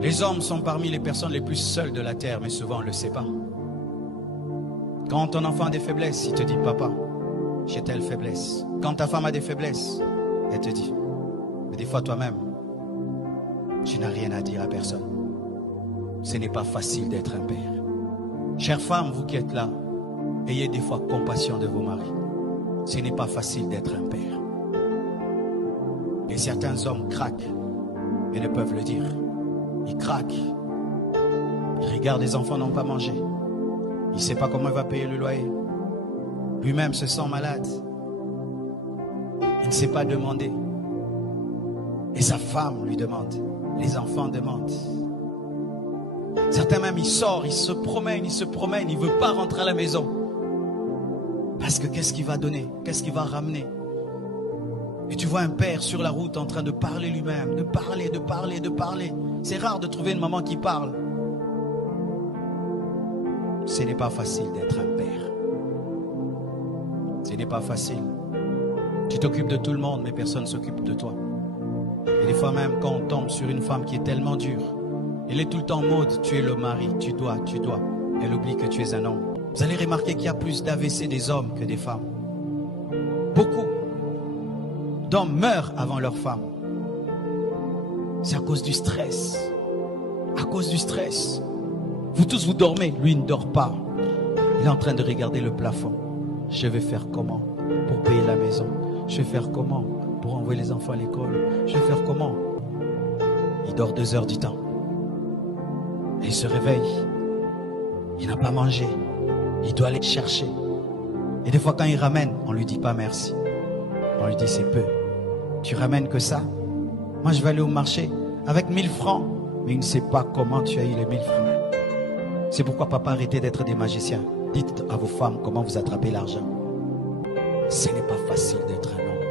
Les hommes sont parmi les personnes les plus seules de la terre, mais souvent on ne le sait pas. Quand ton enfant a des faiblesses, il te dit, papa, j'ai telle faiblesse. Quand ta femme a des faiblesses, elle te dit. Mais des fois toi-même, tu n'as rien à dire à personne. Ce n'est pas facile d'être un père. Chères femmes, vous qui êtes là, ayez des fois compassion de vos maris. Ce n'est pas facile d'être un père. Et certains hommes craquent, mais ne peuvent le dire. Ils craquent. Ils regardent les enfants n'ont pas mangé. Il ne sait pas comment il va payer le loyer. Lui-même se sent malade. Il ne sait pas demander. Et sa femme lui demande. Les enfants demandent. Certains même, ils sortent, ils se promènent, il ne veut pas rentrer à la maison. Parce que qu'est-ce qu'il va donner? Qu'est-ce qu'il va ramener? Et tu vois un père sur la route en train de parler lui-même, de parler. C'est rare de trouver une maman qui parle. Ce n'est pas facile d'être un père. Ce n'est pas facile. Tu t'occupes de tout le monde, mais personne ne s'occupe de toi. Et des fois même, quand on tombe sur une femme qui est tellement dure, elle est tout le temps en mode, tu es le mari, tu dois. Elle oublie que tu es un homme. Vous allez remarquer qu'il y a plus d'AVC des hommes que des femmes. Beaucoup d'hommes meurent avant leur femme. C'est à cause du stress. À cause du stress. Vous tous, vous dormez. Lui, il ne dort pas. Il est en train de regarder le plafond. Je vais faire comment pour payer la maison? Je vais faire comment pour envoyer les enfants à l'école? Je vais faire comment? Il dort 2 heures du temps. Et il se réveille. Il n'a pas mangé. Il doit aller chercher. Et des fois, quand il ramène, on ne lui dit pas merci. On lui dit c'est peu. Tu ramènes que ça? Moi, je vais aller au marché avec 1000 francs. Mais il ne sait pas comment tu as eu les 1000 francs. C'est pourquoi papa, arrêtez d'être des magiciens. Dites à vos femmes comment vous attrapez l'argent. Ce n'est pas facile d'être un homme.